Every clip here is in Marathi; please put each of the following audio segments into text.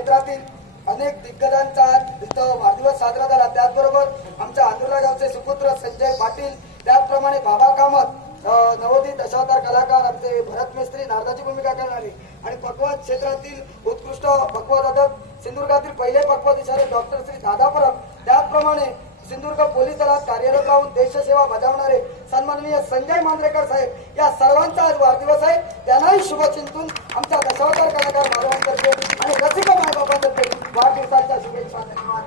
क्षेत्रातील अनेक दिग्गजांचा आज इथं वाढदिवस साजरा झाला. त्याचबरोबर आमच्या आंदोला गावचे सुपुत्र संजय पाटील त्याचप्रमाणे बाबा कामत नवोदित दशावतार कलाकार आमचे भरत मेस्त्री नारदाची भूमिका करणारे आणि पक्वाद क्षेत्रातील उत्कृष्ट पक्वादक सिंधुदुर्गातील पहिले पक्वाद इशारे डॉक्टर श्री दादा परब त्याचप्रमाणे सिंधुदुर्ग पोलीस दलात कार्यरत राहून देशसेवा बजावणारे सन्माननीय संजय मांजरेकर साहेब या सर्वांचा आज वाढदिवस आहे त्यांनाही शुभचिंतून आमच्या दशावतार कलाकार मालवांतर्फे आणि रसिका मायबापांतर्फे वाढदिवसाच्या शुभेच्छा धन्यवाद.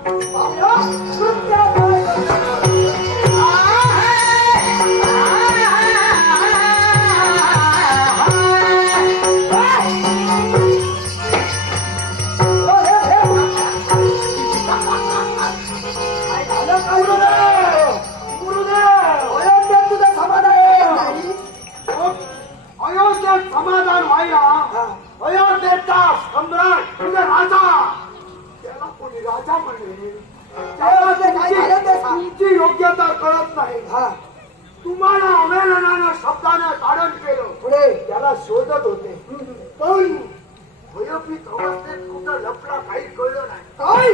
योग्यता कळत नाही हा, तुम्हाला अवेलनानं शब्दाने ताडण केलं पुढे त्याला शोधत होते पण अवस्थेत कुठं लपला काही कळलं नाही काय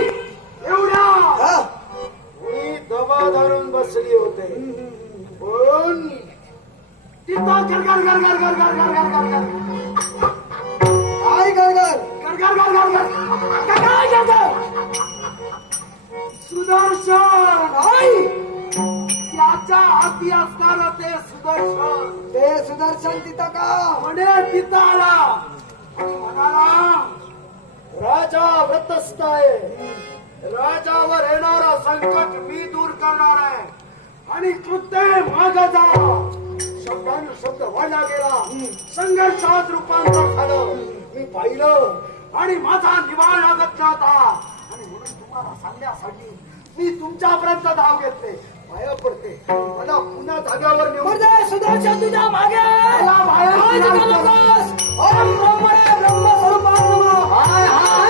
एवढ्या हा. मी दबा धरून बसली होते पण तिथं गरगर गरगर गरगर गरगर गरगर काय गरगर गरगर गरगर काय गरगर सुदर्शन हाती असणारं ते सुदर्शन. ते सुदर्शन तिथं का? म्हणे तिथं आला आणि म्हणाला राजा व्रतस्थ आहे. राजावर येणारा संकट मी दूर करणार आहे. आणि कृत्य माग जा. शब्दानु शब्द वाढला गेला. संघर्षात रूपांतर झालं. मी पाहिलं. आणि माझा निवाळ लागत नव्हता. आणि म्हणून तुम्हाला सांगण्यासाठी मी तुमच्यापर्यंत धाव घेतले. पाया पडते मला पुन्हा जाग्यावर म्हणजे सुदर्शन तुझ्या मागे मला बाहेर काय काढ. जगत नकोस? ओम ब्रह्मणे ब्रह्मस्वरूपाय नमः. हाय, हाय, हाय,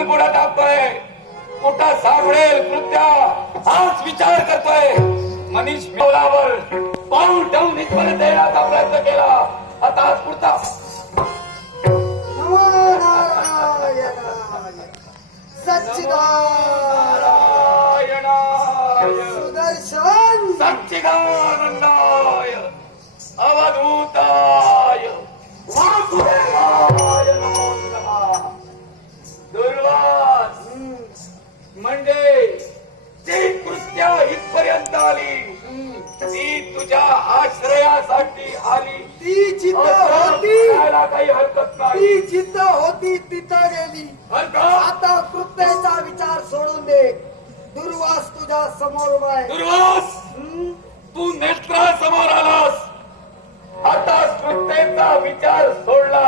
पाऊल पुढे टाकतोय कुठं सापडेल कृत्य हाच विचार करतोय. मनीष मेवलावर पाऊल ठेवून इथपर्यंत येण्याचा प्रयत्न केला. आता आज पुढचा. नमो नारायणाय. सच्चिदानंद. तुझ्या आश्रयासाठी आली. ती असं होती. काही हरकत नाही. ती जिद्द होती तिथं गेली आता कृत्याचा विचार सोडून दे. दुर्वास तुझ्या समोर उभा आहे. दुर्वास? तू नेत्रासमोर आलास. आता कृत्याचा विचार सोडला.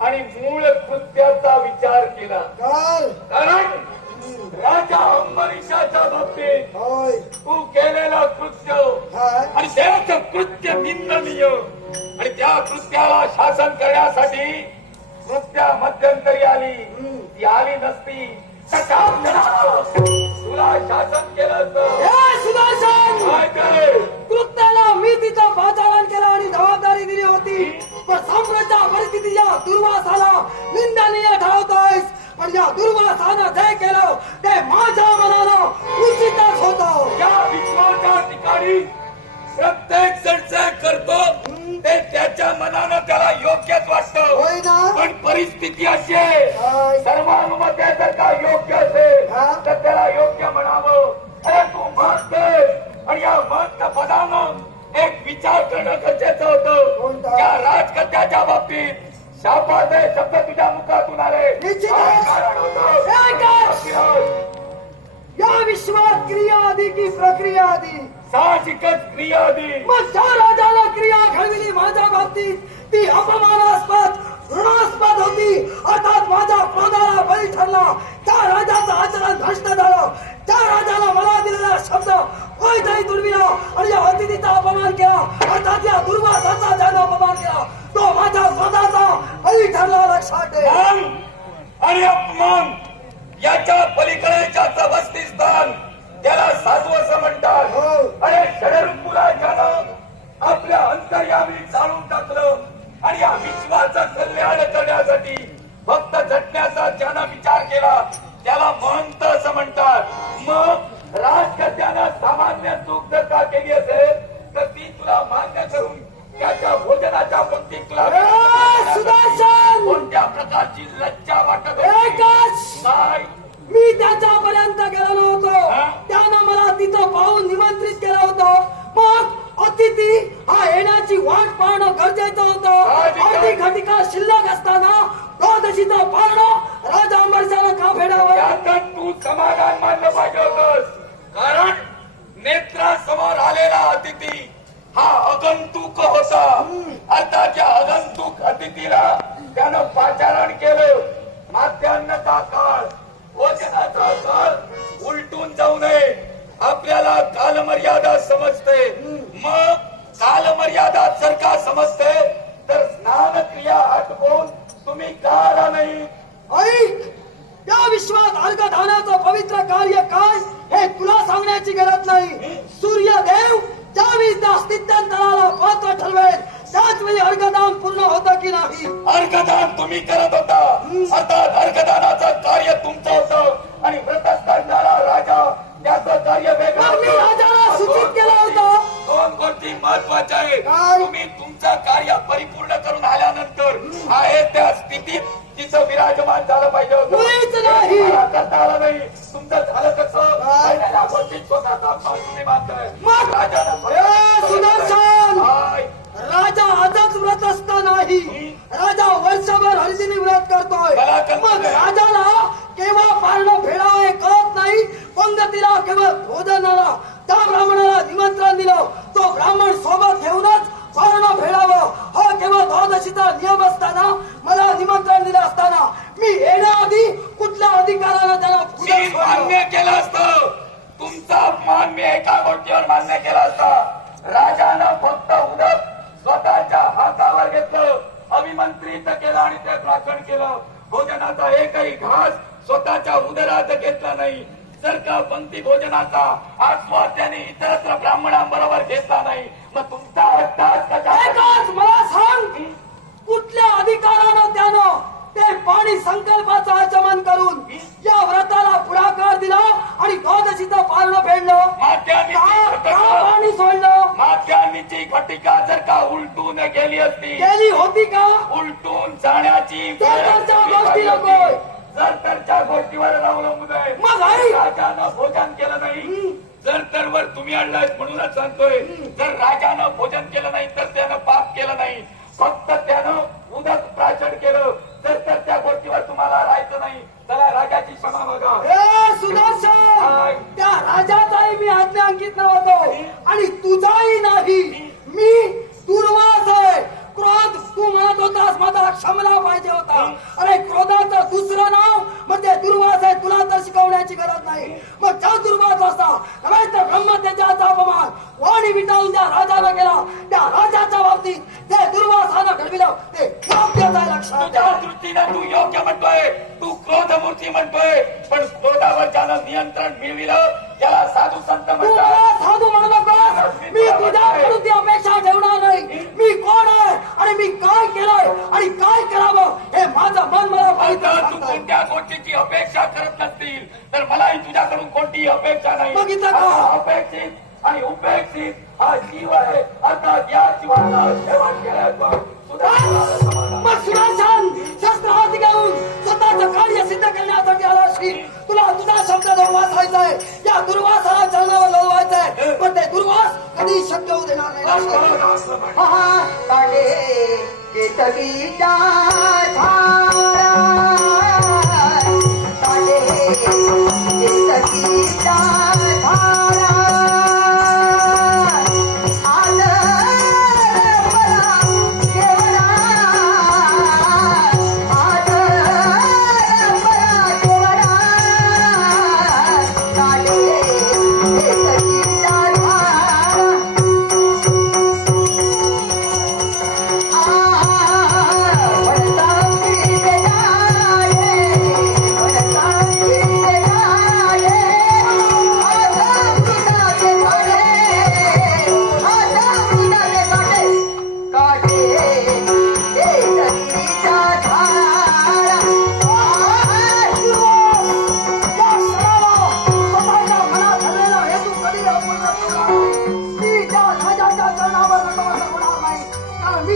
आणि मूळ कृत्याचा विचार केला. कारण राजा अंबरीशाच्या बाबतीत होय. तू केलेलं कृत्य आणि त्याचं कृत्य निंदनीय. आणि त्या कृत्याला शासन करण्यासाठी कृत्या मध्यंतरी आली. ती आली नसती. तर तुला शासन केलं आधी की प्रक्रिया आधी साहजिकच क्रिया आधी मग ज्या राजाला क्रिया घडविली माझ्या बाबतीत ती अपमानास्पद ऋणास्पद होती. अर्थात माझ्या क्रोधाला बळी ठरला. त्या राजाचं आचरण भ्रष्ट झालं. त्या राजाला मला दिलेला शब्द मुंबईचाही दुर्मिला आणि या अतिथीचा अपमान केला. अर्थात या दुर्वासाचा ज्यानं अपमान केला तो माझ्या स्वतःचा बळी ठरला लक्षात ठेव. आणि अपमान याच्या पलीकडे ज्याचं वस्तीस्थान त्याला साधू असं म्हणतात. अरे षडरूपुला ज्यानं आपल्या अंतर्यामी चालून टाकलं. आणि या विश्वाचं कल्याण करण्यासाठी येण्याची वाट पाहणं गरजेचं होतं. अगदी घटिका शिल्लक असताना द्वादशीचं पाहणं राजा अंबरशाला का फेडावं तू समाधान मानलं पाहिजे होतस. कारण नेत्रासमोर आलेला अतिथी हा अगंतुक होता. आता त्या अगंतुक अतिथीला त्यानं पाचारण केलं. माध्यान्हचा काळ भोजनाचा काळ उलटून जाऊ नये. आपल्याला कालमर्यादा समजते. मग कालमर्यादा जर का समजते तर स्नान क्रिया तुम्ही का नाही. ऐक विश्वात पवित्र कार्य काय हे तुला सांगण्याची गरज नाही. ज्यावेळी त्या पात्र ठरवेल त्याच वेळी अर्घदान पूर्ण होतं की नाही? अर्घदान तुम्ही करत होता. अर्थात अर्घदानाचं कार्य तुमचं होतं. आणि व्रत करणारा राजा त्याचं कार्य वेगळं गोष्टी महत्त्वाच्या आहे? तुम्ही तुमचं कार्य परिपूर्ण करून आल्यानंतर आहे त्या स्थितीत तिचं विराजमान झालं पाहिजे करता आलं नाही. तुमचं झालं कसं? गोष्टीत स्वतःचा तुम्ही मानताय? राजानं ए, सुदर्शन! काय? राजा आजच व्रत असता नाही राजा वर्षभर हळदीने व्रत करतोय मला कल्पना मग आहे. राजाला केव्हा पारणं फेडावं हे कळत नाही पंगतीला केवळ भोजनाला त्या ब्राह्मणाला निमंत्रण दिलं तो ब्राह्मण सोबत घेऊनच पारणं फेडावं हा केवळ द्वादशीचा नियम असताना मला निमंत्रण दिलं असताना मी येण्याआधी कुठल्या अधिकारानं त्याला पूजन मी सोडलं? मान्य केलं असतं तुमचा मी एका गोष्टीवर मान्य केला असता. राजानं फक्त उदक स्वतःच्या हातावर घेतलं. अभिमंत्रित केलं आणि ते प्राशन केलं. भोजनाचा एकही घास स्वतःच्या उदरात घेतला नाही. जर का पंक्ती भोजनाचा आस्वाद त्याने इतरत्र ब्राह्मणांबरोबर घेतला नाही मग तुम्ही गोष्टी होती. नकोय. जर गोष्टीवर अवलंबून आहे? राजानं भोजन केलं नाही. जर तर वर तुम्ही आणलाय म्हणूनच सांगतोय. जर राजानं भोजन केलं नाही तर त्यानं पाप केलं नाही. फक्त त्यानं उदक प्राशन केलं. तर तर त्या गोष्टीवर तुम्हाला राहायचं नाही चला राजाची क्षमा बघा सुदर्शन! त्या राजाचाही मी आज्ञा अंकित नव्हतो आणि तुझाही नाही. मी माझा क्षमला पाहिजे होता. अरे क्रोधाचं दुसरं नाव म्हणजे दुर्वास आहे. तुला तर शिकवण्याची गरज नाही. मग त्या दुर्वास असता नव्हे तर ब्रह्मतेजाचा अपमान. वाणी विटाळून त्या राजानं केला त्या राजाच्या बाबतीत ते दुर्वासानं घडविलं ते योग्यच आहे लक्षात तुझ्या. दृष्टीनं तू योग्य म्हणतोय. तू क्रोधमूर्ती म्हणतोय. पण क्रोधावर ज्यानं नियंत्रण मिळविलं त्याला साधू संत म्हणतात. साधू म्हणू नकोस मी तुझ्याकडून ती अपेक्षा ठेवणार नाही. मी कोण आहे? आणि मी काय केलंय आणि काय करावं हे माझं मन मला आता तू सांगतंय. कोणत्या गोष्टीची अपेक्षा करत नसतील तर मलाही तुझ्याकडून कोणतीही अपेक्षा नाही बघितलं का? अपेक्षित आणि उपेक्षित हा जीव आहे अर्थात या जीवाला शेवट केल्याचं सुद्धा समाधान. मग सुदर्शन शस्त्र हाती घेऊन स्वतःचं कार्य सिद्ध करण्यासाठी आला तुला तुझा शब्द दुर्वास व्हायचाय या दुर्वासाला चरणावर लढवायचंय दुर्वास कधी शब्द होऊ देणार झाडा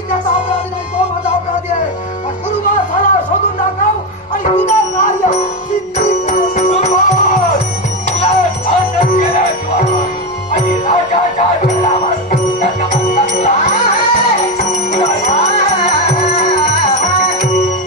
ಅಧಿಕೃತ ಅಪರಾಧಿನ ಗೋಮದ ಅಪರಾಧಿಯೇ ಕುರುಬ ಸರ ಸೋದು ನಾವು ಅಲ್ಲಿ